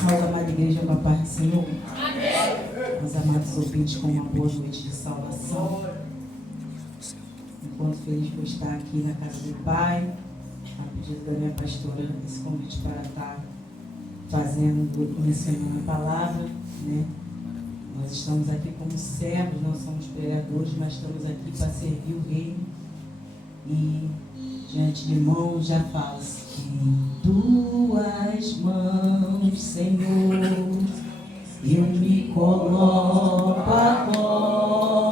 Salve, amada igreja, com a paz do Senhor. Amém. Os amados ouvintes, com uma boa noite de salvação. Enquanto feliz por estar aqui na casa do Pai, a pedido da minha pastora, esse convite para estar mencionando a palavra, né? Nós estamos aqui como servos, não somos pregadores, mas estamos aqui para servir o reino. E diante de mãos já falo-se: em tuas mãos, Senhor, eu me coloco agora.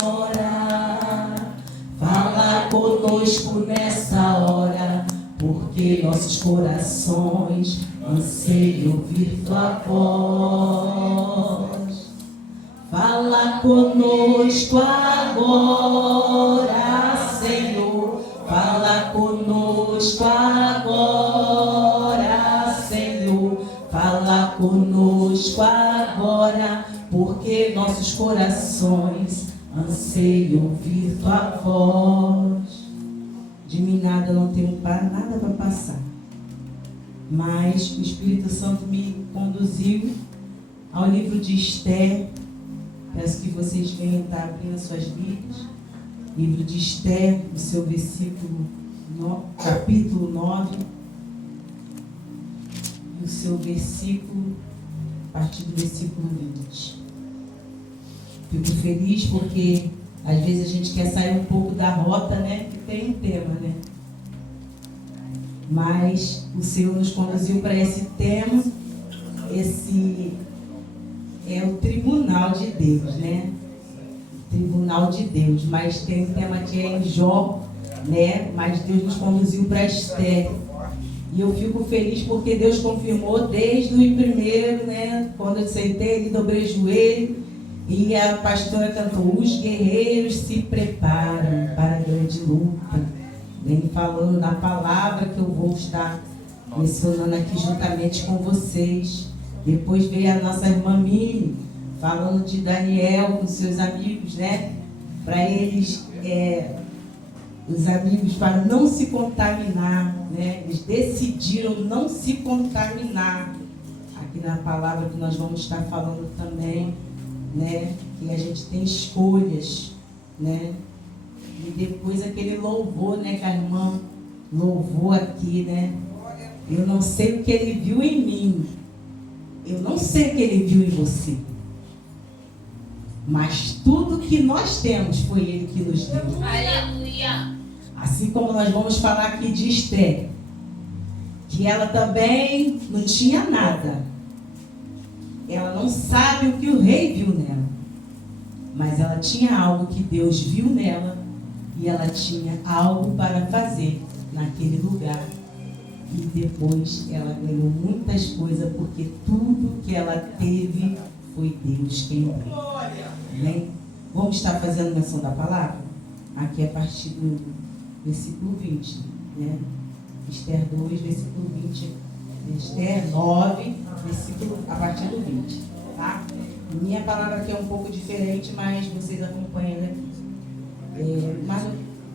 Fala conosco nessa hora, porque nossos corações anseiam ouvir tua voz. Fala conosco agora, Senhor. Fala conosco agora, Senhor. Fala conosco agora, porque nossos corações anseiam ouvir tua voz. De mim nada, não tenho nada para passar, mas o Espírito Santo me conduziu ao livro de Esther. Peço que vocês venham estar abrindo as suas Bíblias. Livro de Esther, no seu capítulo 9, e o seu versículo, a partir do versículo 20. Fico feliz porque às vezes a gente quer sair um pouco da rota, né? Que tem um tema, né? Mas o Senhor nos conduziu para esse tema. Esse é o tribunal de Deus, né? Tribunal de Deus, mas tem um tema que é em Jó, né? Mas Deus nos conduziu para Esther. E eu fico feliz porque Deus confirmou desde o primeiro, né? Quando eu sentei, ele dobrei o joelho e a pastora cantou: os guerreiros se preparam para a grande luta. Vem falando na palavra que eu vou estar mencionando aqui juntamente com vocês. Depois veio a nossa irmã Mini, falando de Daniel com seus amigos, né? Para eles, os amigos, para não se contaminar, né? Eles decidiram não se contaminar. Aqui na palavra que nós vamos estar falando também, né? Que a gente tem escolhas, né? E depois aquele louvor, né? Que a irmã louvou aqui, né? Eu não sei o que ele viu em mim. Eu não sei o que ele viu em você. Mas tudo que nós temos foi ele que nos deu. Aleluia. Assim como nós vamos falar aqui de Esther, que ela também não tinha nada. Ela não sabe o que o rei viu nela. Mas ela tinha algo que Deus viu nela. E ela tinha algo para fazer naquele lugar. E depois ela ganhou muitas coisas, porque tudo que ela teve foi Deus quem deu. Amém? Vamos estar fazendo menção da palavra? Aqui a partir do versículo 20, né? Esther 2, versículo 20. Esther 9, versículo a partir do 20. Tá? Minha palavra aqui é um pouco diferente, mas vocês acompanham aqui.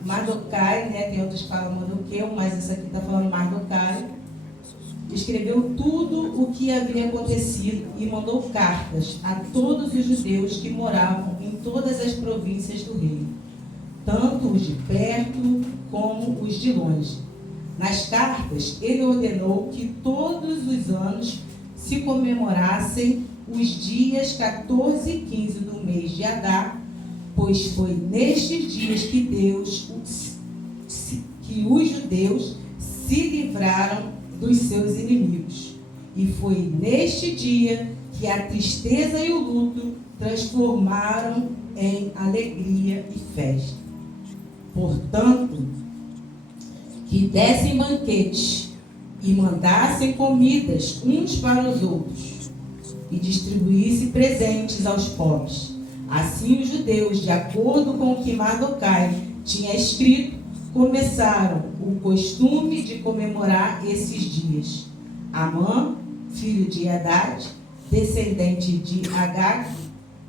Mardoquai, né? Tem outros que falam Mardoqueu, mas essa aqui está falando Mardoquai. Escreveu tudo o que havia acontecido e mandou cartas a todos os judeus que moravam em todas as províncias do reino, tanto os de perto como os de longe. Nas cartas, ele ordenou que todos os anos se comemorassem os dias 14 e 15 do mês de Adar, pois foi nestes dias que os judeus se livraram dos seus inimigos. E foi neste dia que a tristeza e o luto transformaram em alegria e festa. Portanto, que dessem banquetes e mandassem comidas uns para os outros e distribuíssem presentes aos pobres. Assim os judeus, de acordo com o que Mardoquai tinha escrito, começaram o costume de comemorar esses dias. Amã, filho de Hadad, descendente de Agag,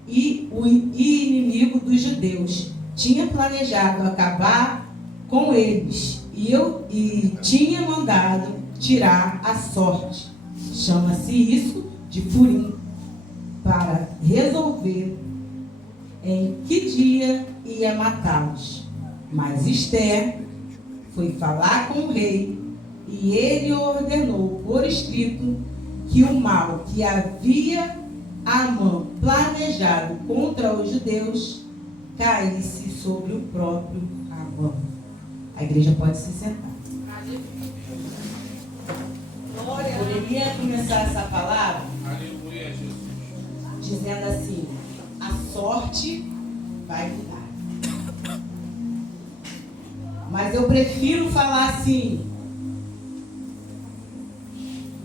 e o inimigo dos judeus, tinha planejado acabar com eles e tinha mandado tirar a sorte. Chama-se isso de Purim para resolver em que dia ia matá-los. Mas Esther foi falar com o rei e ele ordenou por escrito que o mal que havia Amã planejado contra os judeus caísse sobre o próprio Amã. A igreja pode se sentar. Poderia começar essa palavra dizendo assim: a sorte vai mudar. Mas eu prefiro falar assim: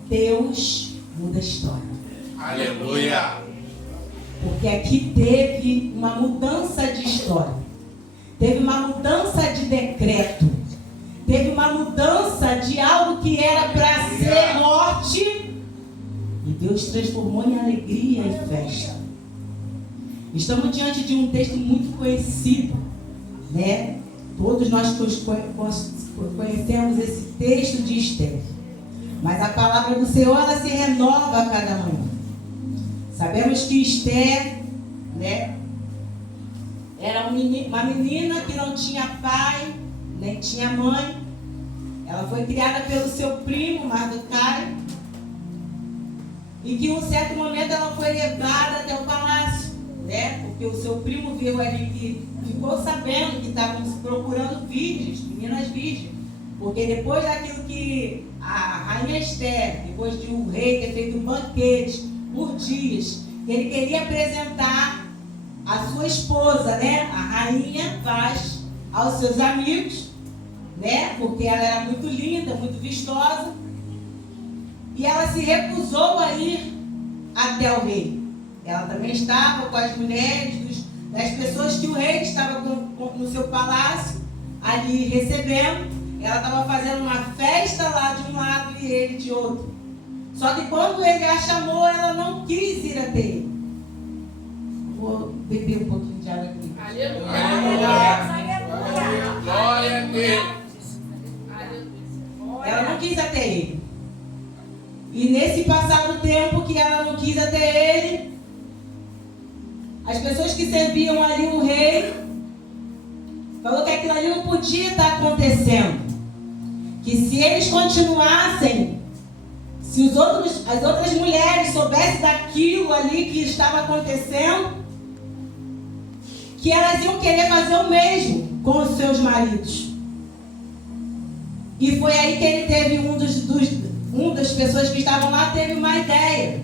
Deus muda a história. Aleluia! Porque aqui teve uma mudança de história. Teve uma mudança de decreto. Teve uma mudança de algo que era para ser morte. E Deus transformou em alegria e festa. Estamos diante de um texto muito conhecido, né? Todos nós conhecemos esse texto de Esther. Mas a palavra do Senhor, ela se renova a cada manhã. Sabemos que Esther, né, era uma menina que não tinha pai, nem tinha mãe. Ela foi criada pelo seu primo, Mardoquai. E que em um certo momento ela foi levada até o palácio, né? Porque o seu primo viu ali que ficou sabendo que estavam procurando virgens, meninas virgens. Porque depois daquilo que a rainha Esther, depois de o rei ter feito um banquete por dias, que ele queria apresentar a sua esposa, né? A rainha Vaz, aos seus amigos, né? Porque ela era muito linda, muito vistosa. E ela se recusou a ir até o rei. Ela também estava com as mulheres, das pessoas que o rei estava no seu palácio, ali recebendo. Ela estava fazendo uma festa lá de um lado e ele de outro. Só que quando ele a chamou, ela não quis ir até ele. Vou beber um pouquinho de água aqui. Aleluia! Glória a Deus! Ela não quis até ele. E nesse passado tempo que ela não quis até ele, as pessoas que serviam ali o rei falou que aquilo ali não podia estar acontecendo. Que se eles continuassem, se as outras mulheres soubessem daquilo ali que estava acontecendo, que elas iam querer fazer o mesmo com os seus maridos. E foi aí que ele teve uma das pessoas que estavam lá teve uma ideia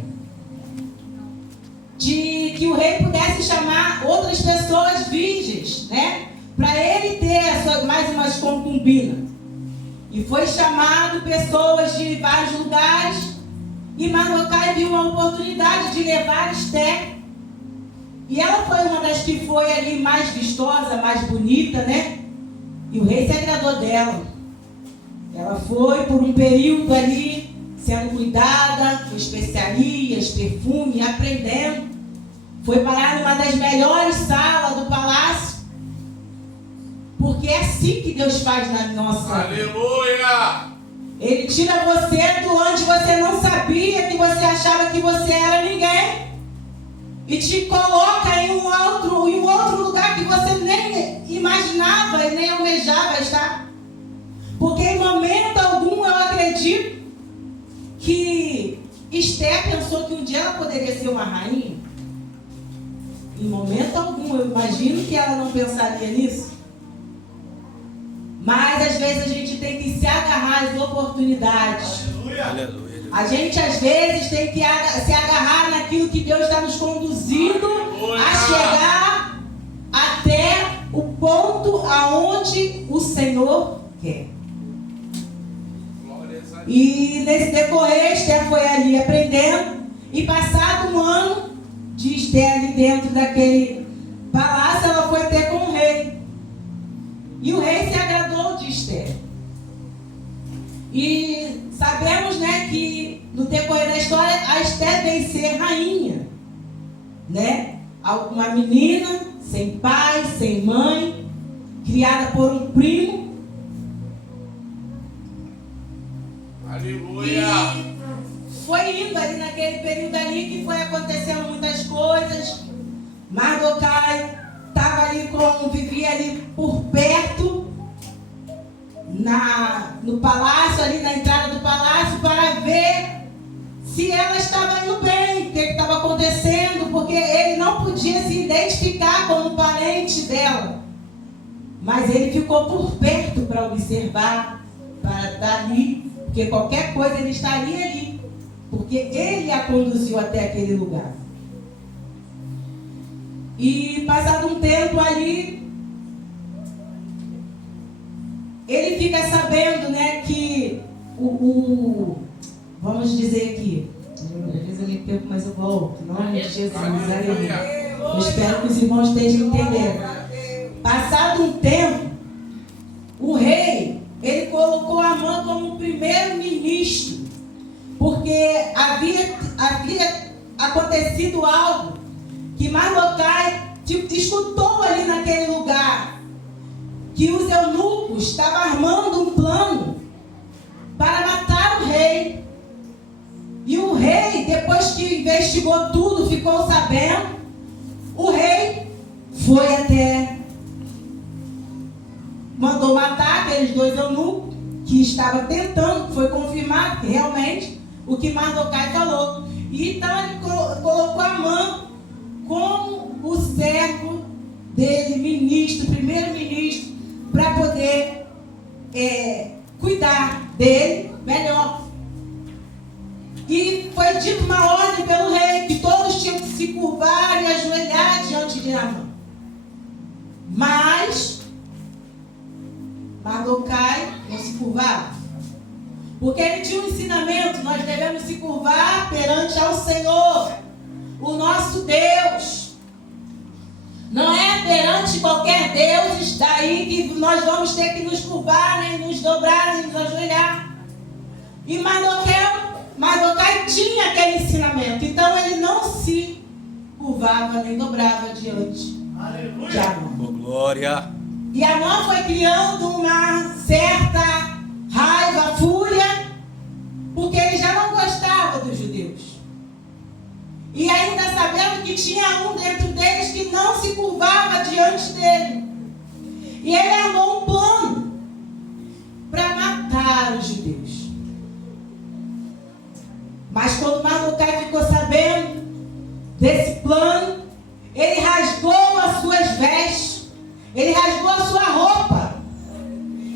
de que o rei pudesse chamar outras pessoas virgens, né? Para ele ter mais umas concubinas. E foi chamado pessoas de vários lugares. E Mardoquai viu uma oportunidade de levar Esther. E ela foi uma das que foi ali mais vistosa, mais bonita, né? E o rei se agradou dela. Ela foi por um período ali, sendo cuidada, com especiarias, perfume, aprendendo. Foi parar numa das melhores salas do palácio. Porque é assim que Deus faz na nossa vida. Aleluia! Ele tira você de onde você não sabia, que você achava que você era ninguém. E te coloca em um outro lugar que você nem imaginava e nem almejava estar. Porque em momento algum eu acredito que Esther pensou que um dia ela poderia ser uma rainha. Em momento algum, eu imagino que ela não pensaria nisso. Mas às vezes a gente tem que se agarrar às oportunidades. Aleluia! A gente às vezes tem que se agarrar naquilo que Deus está nos conduzindo a chegar até o ponto aonde o Senhor quer. E nesse decorrer, Esther foi ali aprendendo. E passado um ano de Esther ali dentro daquele palácio, ela foi ter com o rei. E o rei se agradou de Esther. E sabemos, né, que no decorrer da história, a Esther vem ser rainha, né? Uma menina sem pai, sem mãe, criada por um primo. Aleluia! foi indo ali naquele período ali que foi acontecendo muitas coisas. Mardokai estava ali vivia ali por perto, no palácio, ali na entrada do palácio, para ver se ela estava indo bem, o que estava acontecendo, porque ele não podia se identificar como parente dela. Mas ele ficou por perto para observar, para estar ali, porque qualquer coisa ele estaria ali, porque ele a conduziu até aquele lugar. E passado um tempo ali, ele fica sabendo, né, que vamos dizer aqui, às vezes eu me perco, mas eu volto, em nome de Jesus, aleluia. Eu espero que os irmãos estejam entendendo. Passado um tempo, o rei, ele colocou Amã como primeiro-ministro, porque havia acontecido algo que Mardokai escutou ali naquele lugar, que os eunucos estavam armando um plano para matar o rei. E o rei, depois que investigou tudo, ficou sabendo, o rei foi até, mandou matar aqueles 2 eunucos que estavam tentando, foi confirmado que realmente o que Mardokai falou. E então ele colocou Amã como o servo dele, ministro, primeiro-ministro, para poder cuidar dele melhor. E foi dito uma ordem pelo rei que todos tinham que se curvar e ajoelhar diante de Amã. Mas Mardokai não se curvava, porque ele tinha um ensinamento: nós devemos se curvar perante ao Senhor, o nosso Deus. Não é perante qualquer Deus daí que nós vamos ter que nos curvar, nem nos dobrar, nem nos ajoelhar. E Mardokai tinha aquele ensinamento, então ele não se curvava nem dobrava diante de Amã. Oh, glória. E Amã foi criando uma certa raiva, fúria, porque ele já não gostava dos judeus. E ainda sabendo que tinha um dentro deles que não se curvava diante dele. E ele armou um plano para matar os judeus. Mas quando Mardokai ficou sabendo desse plano, ele rasgou as suas vestes, ele rasgou a sua roupa,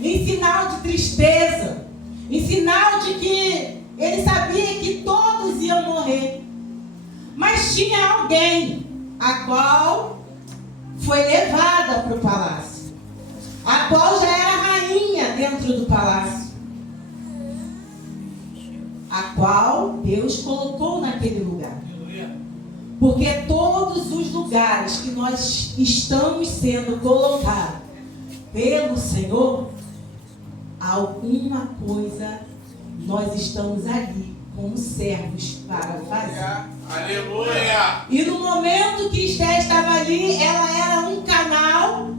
em sinal de tristeza, em sinal de que ele sabia que todos iam morrer. Mas tinha alguém a qual foi levada para o palácio, a qual já era rainha dentro do palácio, a qual Deus colocou naquele lugar. Porque todos os lugares que nós estamos sendo colocados pelo Senhor, alguma coisa nós estamos ali como servos para fazer. Aleluia! E no momento que Esther estava ali, ela era um canal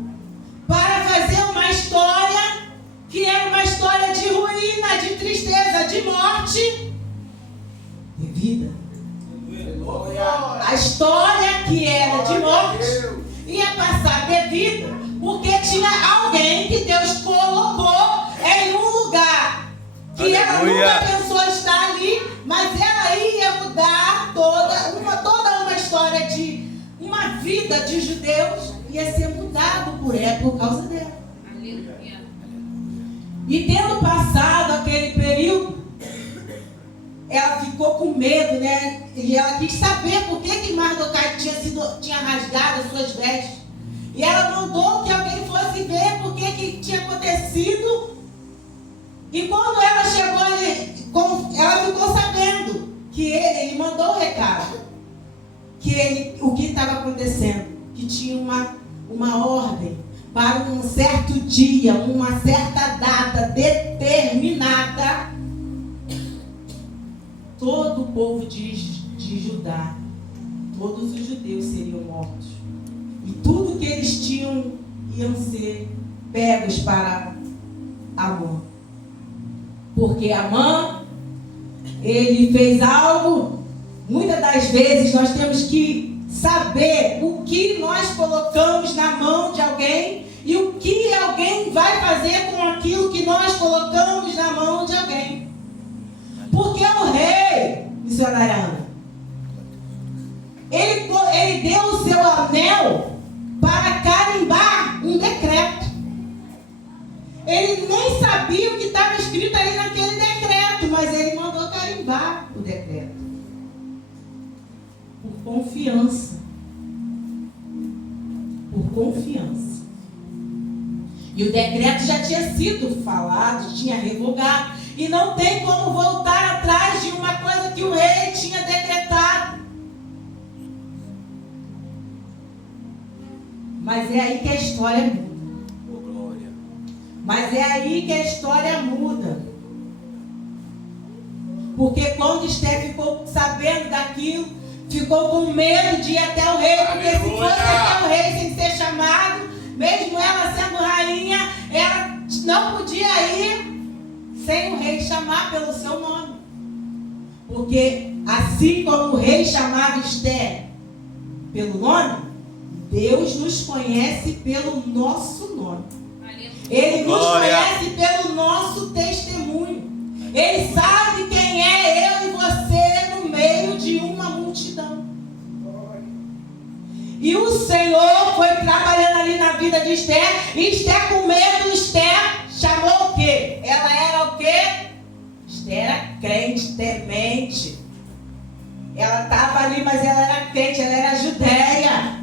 para fazer uma história que era uma história de ruína, de tristeza, de morte, de vida. A história que era de morte ia passar de vida, porque tinha alguém que Deus colocou em um lugar que ela nunca pensou estar ali, mas ela ia mudar toda uma história de uma vida de judeus, ia ser mudado por ela, por causa dela. E tendo passado aquele período, ela ficou com medo, né? E ela quis saber por que Mardokai tinha rasgado as suas vestes. E ela mandou que alguém fosse ver por que tinha acontecido. E quando ela chegou ali, ela ficou sabendo que ele mandou o recado. O que estava acontecendo. Que tinha uma ordem para um certo dia, uma certa data determinada. Todo o povo de Judá, todos os judeus seriam mortos. E tudo que eles tinham iam ser pegos para Amã. Porque Amã, ele fez algo, muitas das vezes nós temos que saber o que nós colocamos na mão de alguém e o que alguém vai fazer com aquilo que nós colocamos na mão de alguém. Porque o rei, missionária Ana, ele deu o seu anel para carimbar um decreto. Ele nem sabia o que estava escrito ali naquele decreto, mas ele mandou carimbar o decreto. Por confiança. Por confiança. E o decreto já tinha sido falado, tinha revogado. E não tem como voltar atrás de uma coisa que o rei tinha decretado. Mas é aí que a história muda. Mas é aí que a história muda. Porque quando Esther ficou sabendo daquilo, ficou com medo de ir até o rei. Porque se fosse até o rei sem ser chamado, mesmo ela sendo rainha, ela não podia ir sem o rei chamar pelo seu nome. Porque assim como o rei chamava Esther pelo nome, Deus nos conhece pelo nosso nome. Ele nos conhece pelo nosso testemunho. Ele sabe quem é eu e você no meio de uma multidão. E o Senhor foi trabalhando ali na vida de Esther. E Esther, com medo, Esther chamou o quê? Ela era o quê? Esther era crente, temente. Ela estava ali, mas ela era crente, ela era judeia.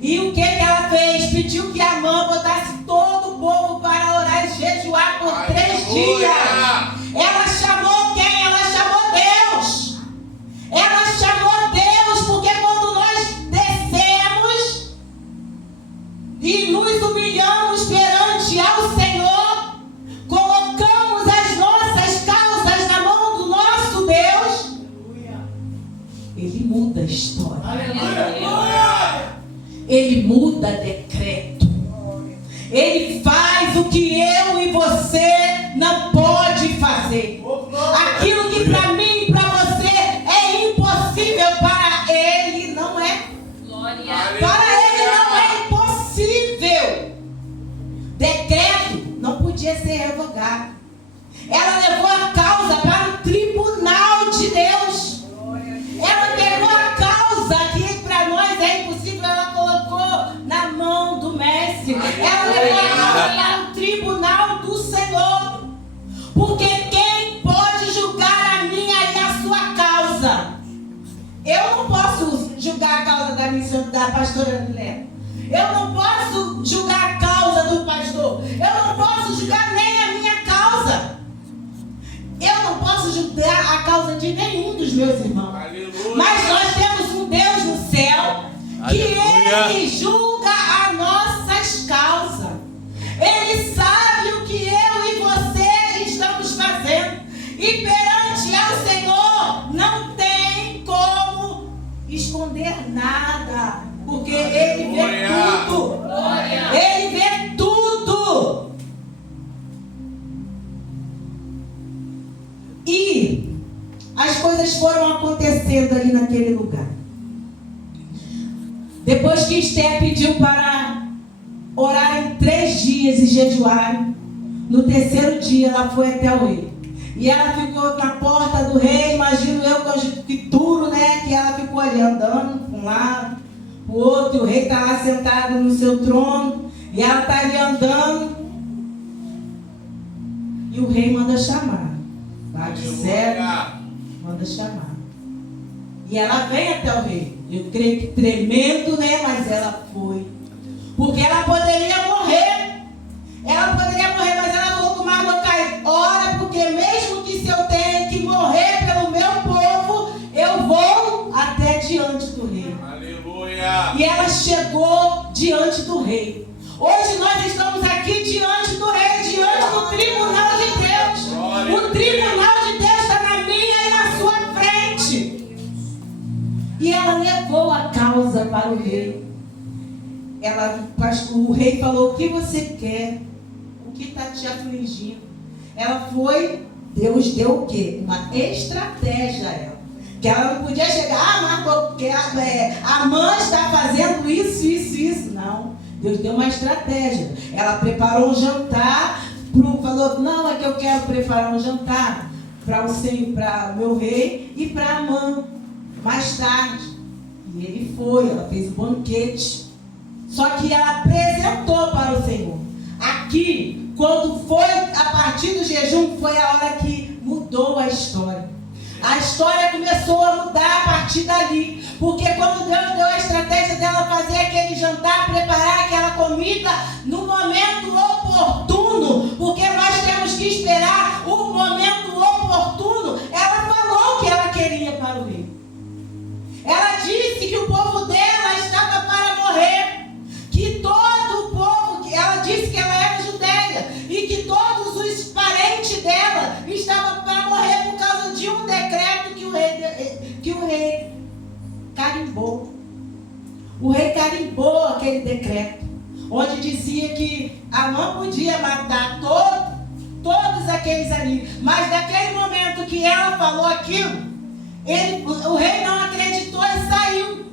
E o que ela fez? Pediu que Amã botasse todo o povo para orar e jejuar por 3 dias. Ela chamou quem? Ela chamou Deus. Ela chamou Deus, porque quando nós descemos e nos humilhamos perante ao Senhor, colocamos as nossas causas na mão do nosso Deus, Ele muda a história. Ele muda decreto. Ele faz o que eu e você não pode fazer. Aquilo que para mim e para você é impossível, para Ele não é. Para Ele não é impossível. Decreto não podia ser revogado. Ela levou a causa para o tribunal de Deus. Ela pegou a causa que para nós é impossível, ela colocou na mão do mestre. Ela levou a causa para o tribunal do Senhor. Porque quem pode julgar a minha e a sua causa? Eu não posso julgar a causa da pastora Milena. Eu não posso julgar a causa do pastor. Eu não posso julgar nem a minha causa. Eu não posso julgar a causa de nenhum dos meus irmãos. Aleluia. Mas nós temos um Deus no céu que Aleluia. Ele julga as nossas causas. Ele sabe o que eu e você estamos fazendo. E perante ao Senhor não tem como esconder nada. Porque Ele vê tudo. Ele vê tudo. E as coisas foram acontecendo ali naquele lugar. Depois que Esther pediu para orar em 3 dias e jejuar, no 3º dia ela foi até o rei. E ela ficou na porta do rei, imagino eu, conjecturo, né? Que ela ficou ali andando para um lado, para o outro, e o rei está lá sentado no seu trono, e ela está ali andando, e o rei manda chamar. Bate certo, manda chamar. E ela vem até o rei. Eu creio que tremendo, né? Mas ela foi. Porque ela poderia morrer. Ela poderia morrer, mas ela falou com Mardoquai: ora, porque mesmo que se eu tenha que morrer pelo meu povo, eu vou até diante do rei. Aleluia! E ela chegou diante do rei. Hoje nós estamos aqui diante do rei, diante do tribunal de Deus. O tribunal de Deus está na minha e na sua frente. E ela levou a causa para o rei. O rei falou: o que você quer? O que está te afligindo? Ela foi Deus deu o quê? Uma estratégia a ela. Que ela não podia chegar, mas porque a mãe está fazendo isso. Não. Deus deu uma estratégia. Ela preparou um jantar, falou, não, é que eu quero preparar um jantar para o meu rei e para Amã. Mais tarde. E ele foi, ela fez o banquete. Só que ela apresentou para o Senhor. Aqui, quando foi a partir do jejum, foi a hora que mudou a história. A história começou a mudar a partir dali. Porque quando Deus deu a estratégia dela fazer aquele jantar, preparar aquela comida no momento oportuno, porque nós temos que esperar o momento oportuno, ela falou o que ela queria para o rei. Ela disse que o povo dela estava para morrer, que todo o povo, ela disse que ela era judeia, e que todos os parentes dela estavam para morrer por causa de um decreto que o rei carimbou. O rei carimbou aquele decreto, onde dizia que Amã podia matar todos aqueles ali, mas naquele momento que ela falou aquilo, o rei não acreditou e saiu.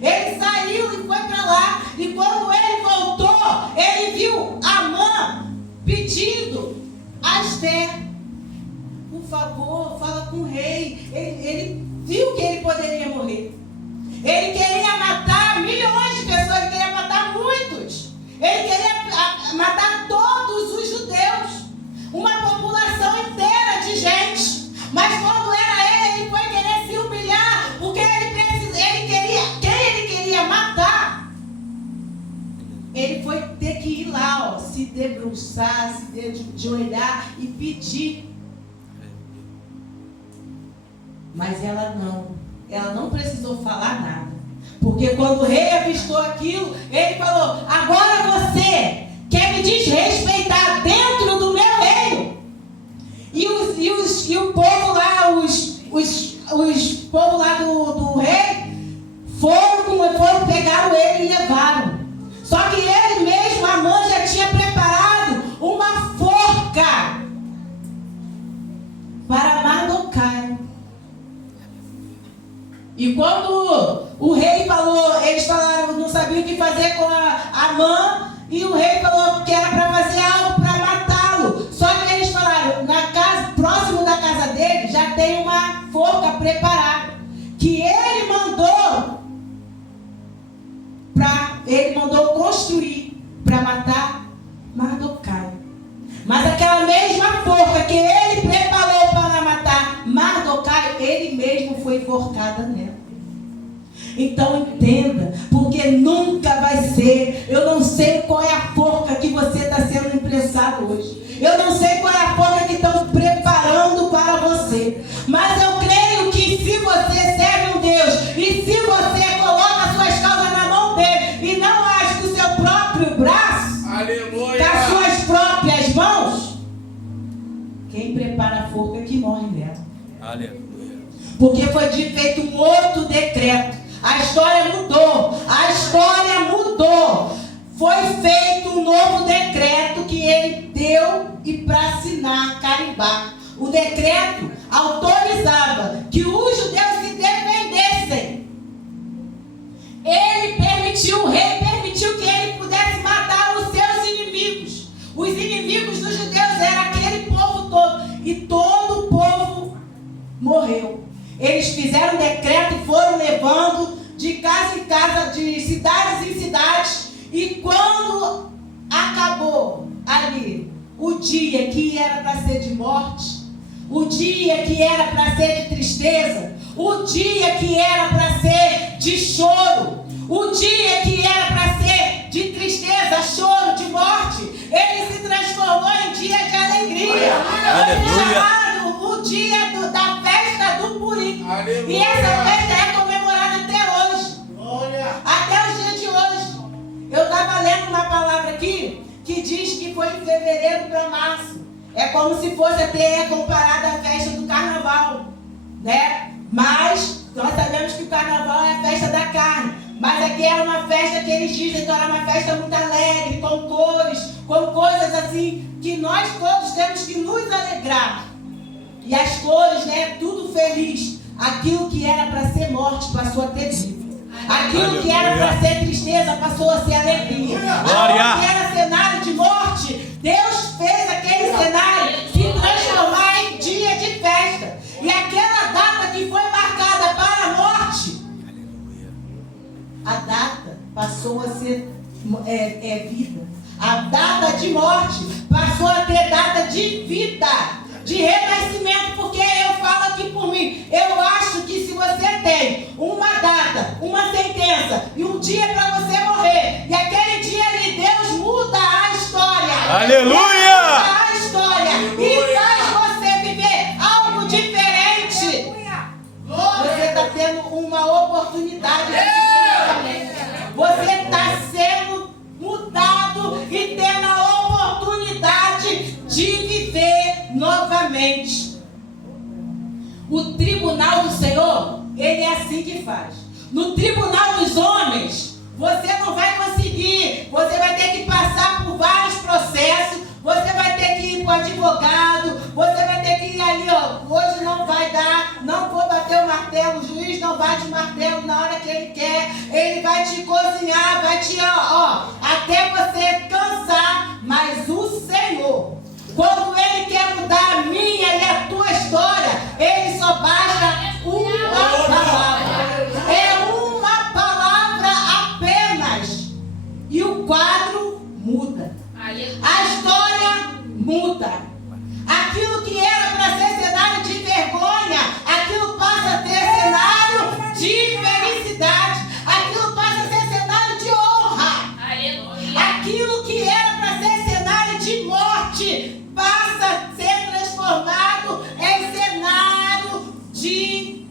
Ele saiu e foi para lá. E quando ele voltou, ele viu Amã pedindo a Esther, por favor, fala com o rei. Ele viu que ele poderia morrer. Ele queria matar milhões de pessoas, ele queria matar muitos. Ele queria matar todos os judeus, uma população inteira de gente. Mas quando era ele foi querer se humilhar, porque quem ele queria matar, ele foi ter que ir lá, se debruçar, se ajoelhar e pedir. Mas ela não precisou falar nada. Porque quando o rei avistou aquilo, ele falou, agora você quer me desrespeitar dentro do meu reino? E o povo lá, os povo lá do rei, foram pegaram ele e levaram. Só que ele mesmo, Amã, já tinha preparado uma forca para Mardoquai. E quando o rei falou, eles falaram, não sabiam o que fazer com a Amã, e o rei falou que era para fazer algo para matá-lo. Só que eles falaram, na casa, próximo da casa dele, já tem uma forca preparada, que ele mandou construir para matar Mardoquai. Mas aquela mesma forca que ele preparou para matar Mardoquai, ele mesmo foi enforcado nela. Então entenda, porque nunca vai ser. Eu não sei qual é a forca que você está sendo imprensado hoje. Eu não sei qual é a forca que estão preparando para você. Mas eu creio que se você serve um Deus e se você coloca as suas causas na mão dele e não age com o seu próprio braço, aleluia, com as suas próprias mãos, quem prepara a forca é que morre nela. aleluia. Porque foi feito um outro decreto. A história mudou. Foi feito um novo decreto que ele deu e para assinar, carimbar. O decreto autorizava que os judeus se defendessem. O rei permitiu que ele pudesse matar os seus inimigos. Os inimigos dos judeus eram aquele povo todo. E todo o povo morreu. Eles fizeram um decreto e foram levando de casa em casa, de cidades em cidades. E quando acabou ali o dia que era para ser de morte, o dia que era para ser de tristeza, o dia que era para ser de choro, o dia que era para ser de tristeza, choro, de morte, ele se transformou em dia de alegria. Aleluia. Chamado o dia da festa do Purim. Aleluia. E essa festa é comemorada até hoje. Até os dias de hoje. Eu estava lendo uma palavra aqui que diz que foi em fevereiro para março. É como se fosse até comparada à festa do carnaval, né? Mas nós sabemos que o carnaval é a festa da carne. Mas aqui era uma festa que eles dizem que era uma festa muito alegre, com cores, com coisas assim, que nós todos temos que nos alegrar. e as flores, né, tudo feliz. Aquilo que era para ser morte passou a ter vida. Aquilo que era para ser tristeza passou a ser alegria. Aquilo que era cenário de morte, Deus fez aquele cenário se transformar em dia de festa. E aquela data que foi marcada para a morte, a data passou a ser vida. A data de morte passou a ter data de vida, de renascimento, porque eu falo aqui por mim, eu acho que se você tem uma data, uma sentença e um dia para você morrer, e aquele dia ali Deus muda a história. Aleluia! Muda a história. Aleluia! E faz você viver algo diferente. Você está tendo uma oportunidade. Você está sendo mudado e tendo a oportunidade de viver novamente. O tribunal do Senhor, ele é assim que faz. No tribunal dos homens, você não vai conseguir, você vai ter que passar por vários processos, você vai ter que ir para o advogado, você vai ter que ir ali, hoje não vai dar, não vou bater o martelo, o juiz não bate o martelo na hora que ele quer, ele vai te cozinhar, vai te, até você cansar, mas o Senhor, quando ele quer mudar a minha e a tua história, ele só basta uma palavra. É uma palavra apenas. E o quadro muda. A história muda. Aquilo que era para ser cenário de vergonha, aquilo passa a ter cenário de felicidade. Aquilo passa a ser cenário de honra. Aquilo que era para ser cenário de morte passa a ser transformado em cenário de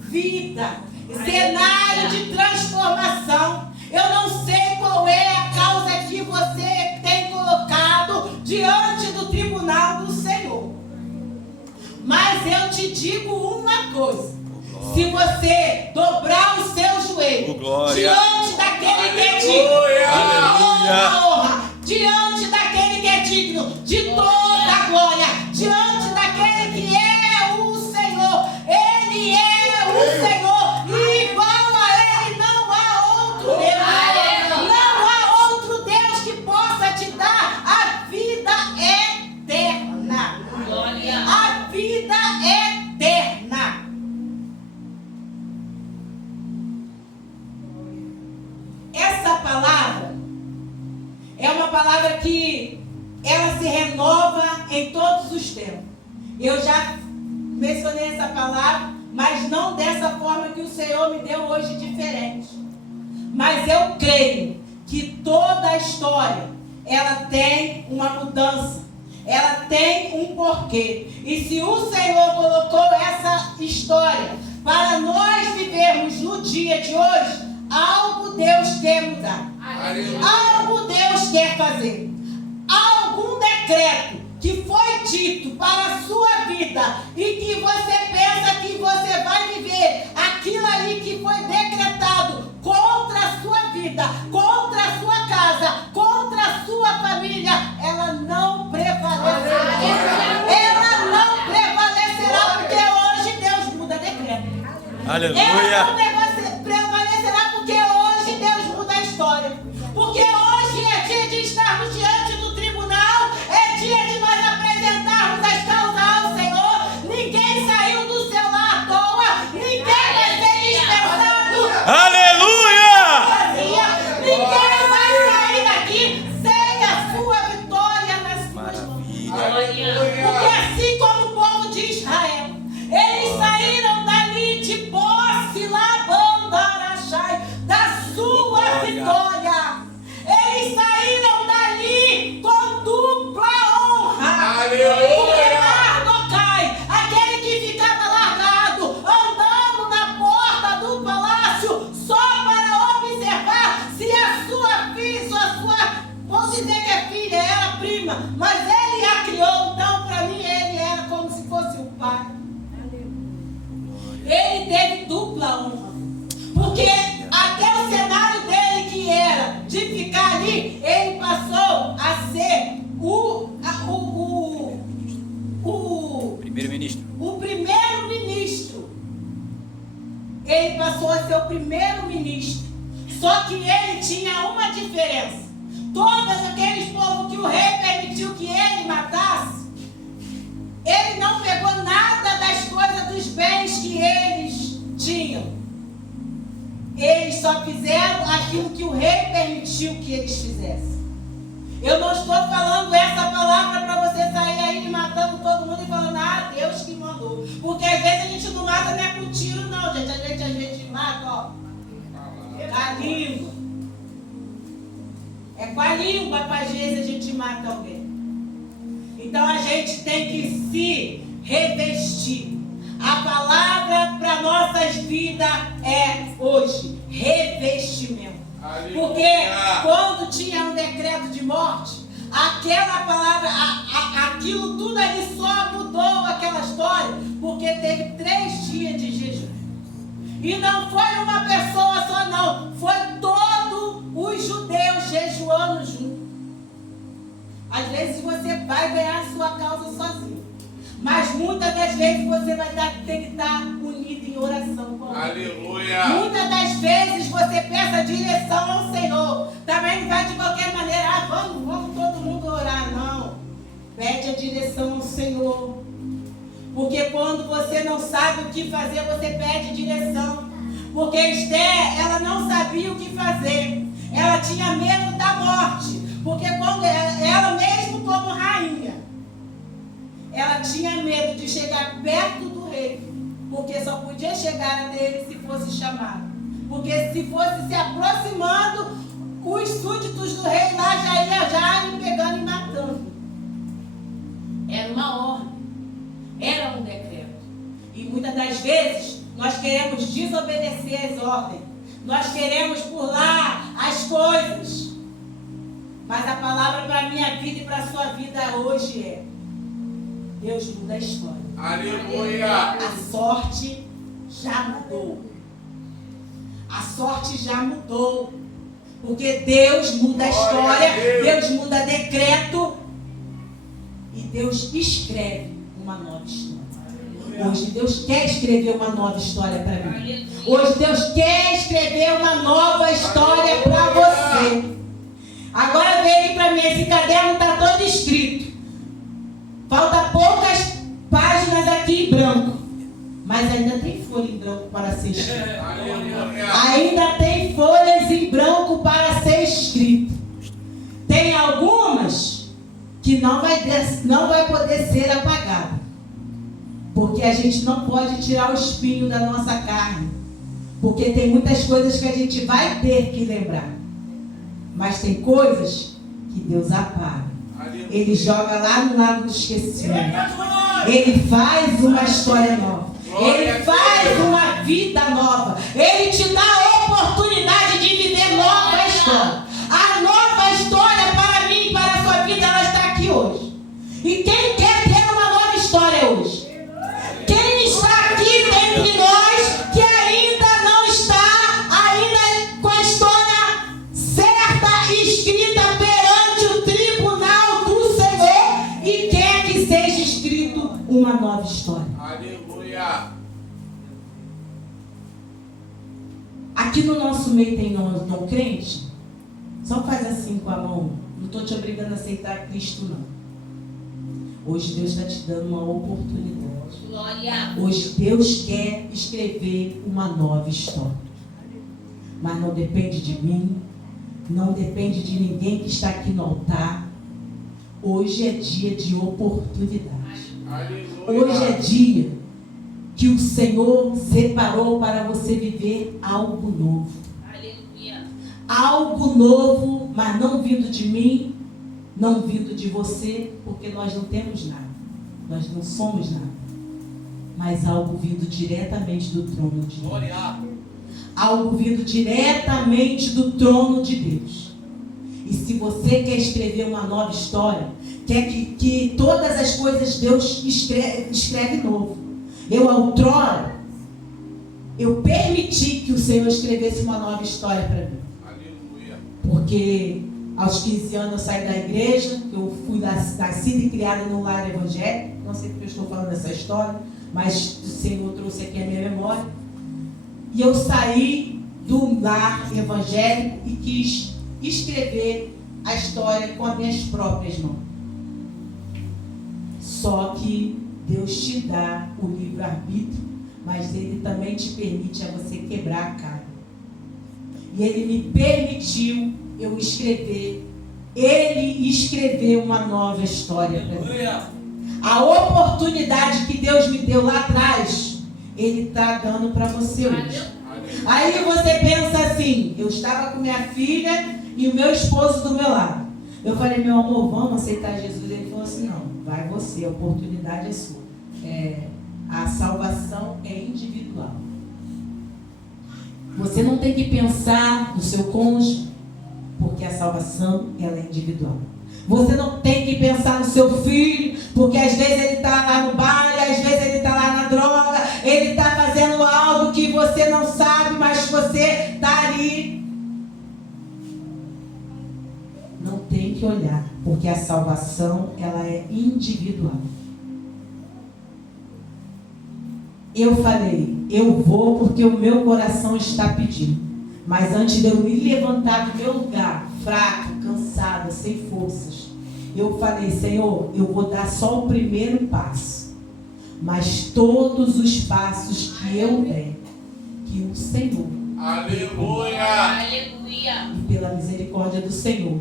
vida, cenário de transformação. Eu não sei qual é a causa que você tem colocado diante do tribunal do Senhor, mas eu te digo uma coisa: se você dobrar o seu joelho diante daquele que é digno de toda honra, diante daquele que é digno de toda a glória, diante daquele que é o Senhor, ele é o Senhor, e igual a ele não há outro Deus, não há outro Deus que possa te dar a vida eterna, a vida eterna. Essa palavra é uma palavra que ela se renova em todos os tempos. Eu já mencionei essa palavra, mas não dessa forma que o Senhor me deu hoje, diferente. Mas eu creio que toda a história, ela tem uma mudança, ela tem um porquê. E se o Senhor colocou essa história para nós vivermos no dia de hoje, algo Deus quer mudar. Algo Deus quer fazer. Algum decreto que foi dito para a sua vida e que você pensa que você vai viver aquilo ali que foi decretado contra a sua vida, contra a sua casa, contra a sua família, ela não prevalecerá. Ela não prevalecerá, porque hoje Deus muda decreto. Aleluia. Ela não prevalecerá porque hoje Deus muda a história. Porque hoje é dia de estarmos diante do tribunal, é dia de nós apresentarmos as causas ao Senhor. Ninguém saiu do seu lar à toa, ninguém vai ser dispensado. Aleluia! Ninguém vai sair daqui sem a sua vitória nas suas mãos. Porque assim como o povo de Israel, eles saíram dali de posse, Labandarachai, da sua vitória. Eles saíram dali com dupla honra. Porque Mardocai, aquele que ficava largado, andando na porta do palácio, só para observar se a sua filha, vamos dizer que é filha, era prima, mas ele a criou, então para mim ele era como se fosse o pai. Ele teve dupla honra, porque até o cenário dele que era de ficar ali, ele passou a ser o primeiro-ministro. O ele passou a ser o primeiro-ministro. Só que ele tinha uma diferença. Todos aqueles povos que o rei permitiu que ele matasse, ele não pegou nada das coisas, dos bens que eles tinham. Eles só fizeram aquilo que o rei permitiu que eles fizessem. Eu não estou falando essa palavra para você sair aí matando todo mundo e falando, ah, Deus que mandou. Porque às vezes a gente não mata nem com tiro, não, gente. A gente mata, ó, com a língua. É com a língua que às vezes a gente mata alguém. Então a gente tem que se revestir. A palavra para nossas vidas é hoje revestimento. Porque quando tinha um decreto de morte, aquela palavra, aquilo tudo ali só mudou aquela história, porque teve 3 dias de jejum. E não foi uma pessoa só, não, foi todos os judeus jejuando junto. Às vezes você vai ganhar a sua causa sozinho, mas muitas das vezes você vai ter que estar unido em oração com Deus. Aleluia! Muitas das vezes você peça direção ao Senhor. Também não vai de qualquer maneira, vamos todo mundo orar, não. Pede a direção ao Senhor. Porque quando você não sabe o que fazer, você pede direção. Porque Esther, ela não sabia o que fazer. Ela tinha medo da morte. Porque quando ela mesmo como rainha, ela tinha medo de chegar perto do rei, porque só podia chegar até ele se fosse chamado. Porque se fosse se aproximando, os súditos do rei lá já iam pegando e matando. Era uma ordem, era um decreto. E muitas das vezes nós queremos desobedecer as ordens, nós queremos pular as coisas. Mas a palavra para a minha vida e para a sua vida hoje é: Deus muda a história. Aleluia! A sorte já mudou. A sorte já mudou. Porque Deus muda a história, Deus muda decreto e Deus escreve uma nova história. Hoje Deus quer escrever uma nova história para mim. Hoje Deus quer escrever uma nova história para você. Agora veio para mim, esse caderno está todo escrito. Falta poucas páginas aqui em branco, mas ainda tem folha em branco para ser escrito. Ainda tem folhas em branco para ser escrito. Tem algumas que não vai poder ser apagada, porque a gente não pode tirar o espinho da nossa carne, porque tem muitas coisas que a gente vai ter que lembrar, mas tem coisas que Deus apaga. Ele joga lá no lago do esquecimento. Ele faz uma história nova. Ele faz uma vida nova. Ele te dá a oportunidade de viver nova história. A nova história para mim e para a sua vida, ela está aqui hoje. E quem quer ter uma nova história hoje? Quem está aqui dentre nós que ainda não está ainda com a história certa e escrita perante o tribunal do Senhor e quer que seja escrito uma nova história? Aleluia! Aqui no nosso meio tem não crente? Só faz assim com a mão. Não estou te obrigando a aceitar Cristo, não. Hoje Deus está te dando uma oportunidade. Glória. Hoje Deus quer escrever uma nova história. Mas não depende de mim, não depende de ninguém que está aqui no altar. Hoje é dia de oportunidade. Hoje é dia que o Senhor separou para você viver algo novo. Aleluia. Algo novo, mas não vindo de mim, não vindo de você, porque nós não temos nada. Nós não somos nada. Mas algo vindo diretamente do trono de Deus. Algo vindo diretamente do trono de Deus. E se você quer escrever uma nova história, quer que todas as coisas Deus escreve novo. Outrora, eu permiti que o Senhor escrevesse uma nova história para mim. Aleluia! Porque aos 15 anos eu saí da igreja, eu fui nascida e criada no lar evangélico. Não sei porque eu estou falando essa história, mas o Senhor trouxe aqui a minha memória. E eu saí do lar evangélico e quis escrever a história com as minhas próprias mãos. Só que Deus te dá o livre-arbítrio, mas Ele também te permite a você quebrar a cara. E Ele me permitiu eu escrever. Ele escreveu uma nova história para mim. A oportunidade que Deus me deu lá atrás, Ele está dando para você hoje. Aí você pensa assim, eu estava com minha filha e o meu esposo do meu lado. Eu falei, meu amor, vamos aceitar Jesus? Ele falou assim, não, vai você, a oportunidade é sua. A salvação é individual. Você não tem que pensar no seu cônjuge, porque a salvação ela é individual. Você não tem que pensar no seu filho, porque às vezes ele está lá no baile, às vezes ele está lá na droga, ele está fazendo algo que você não sabe, mas você está ali. Não tem que olhar, porque a salvação ela é individual. Eu falei, eu vou porque o meu coração está pedindo. Mas antes de eu me levantar do meu lugar, fraco, cansada, sem forças, eu falei, Senhor, eu vou dar só o primeiro passo. Mas todos os passos que eu der, que o Senhor, Aleluia. Aleluia. e pela misericórdia do Senhor,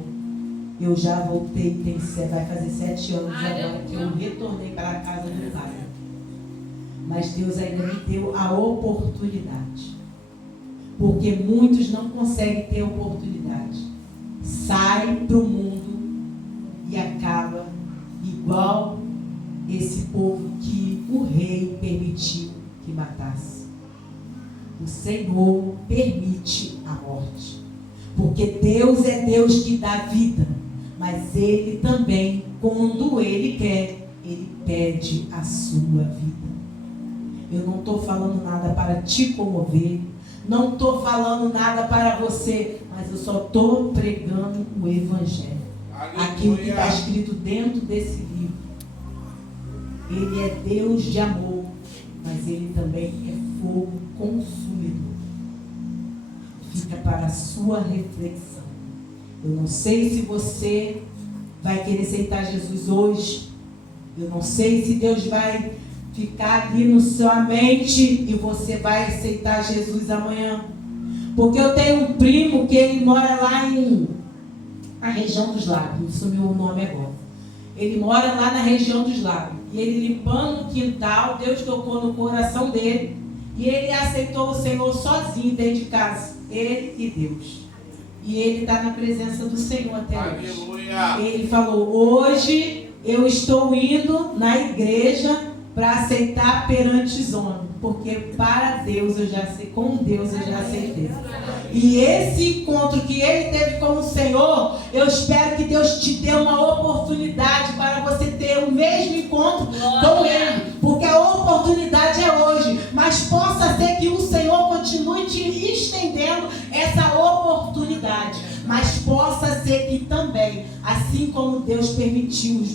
eu já voltei, vai fazer 7 anos agora que eu retornei para a casa do Pai. Mas Deus ainda me deu a oportunidade. Porque muitos não conseguem ter oportunidade. Sai para o mundo e acaba igual esse povo que o rei permitiu que matasse. O Senhor permite a morte. Porque Deus é Deus que dá vida. Mas Ele também, quando Ele quer, Ele pede a sua vida. Eu não estou falando nada para te comover. Não estou falando nada para você. Mas eu só estou pregando o Evangelho. Aquilo que está escrito dentro desse livro. Ele é Deus de amor. Mas Ele também é fogo consumidor. Fica para a sua reflexão. Eu não sei se você vai querer aceitar Jesus hoje. Eu não sei se Deus vai ficar ali na sua mente e você vai aceitar Jesus amanhã. Porque eu tenho um primo que ele mora lá na região dos lagos. Sumiu o nome agora. Ele mora lá na região dos lagos. E ele limpando o quintal, Deus tocou no coração dele. E ele aceitou o Senhor sozinho dentro de casa. Ele e Deus. E ele está na presença do Senhor até hoje. Aleluia. Ele falou, hoje eu estou indo na igreja para aceitar perante os homens. Porque para Deus eu já sei, com Deus eu já aceitei. E esse encontro que ele teve com o Senhor, eu espero que Deus te dê uma oportunidade para você ter o mesmo encontro com Ele. Porque a oportunidade é hoje. Mas possa ser que o Senhor continue te estendendo essa oportunidade. Mas possa ser que também, assim como Deus permitiu,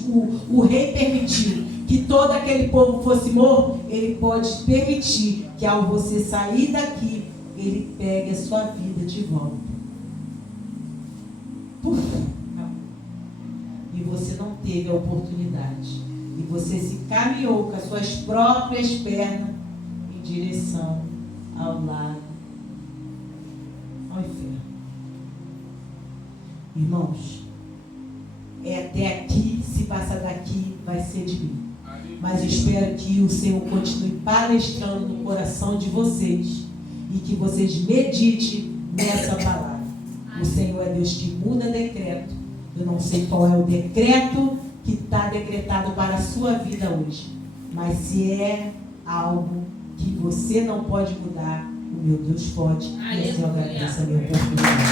o rei permitiu que todo aquele povo fosse morto, Ele pode permitir que ao você sair daqui, Ele pegue a sua vida de volta. Puf, e você não teve a oportunidade. E você se caminhou com as suas próprias pernas em direção ao lado, ao inferno. Irmãos, é até aqui, se passar daqui, vai ser de mim. Mas eu espero que o Senhor continue palestrando no coração de vocês e que vocês meditem nessa palavra. O Senhor é Deus que muda decreto. Eu não sei qual é o decreto que está decretado para a sua vida hoje. Mas se é algo que você não pode mudar, o meu Deus pode. E assim eu agradeço a minha oportunidade.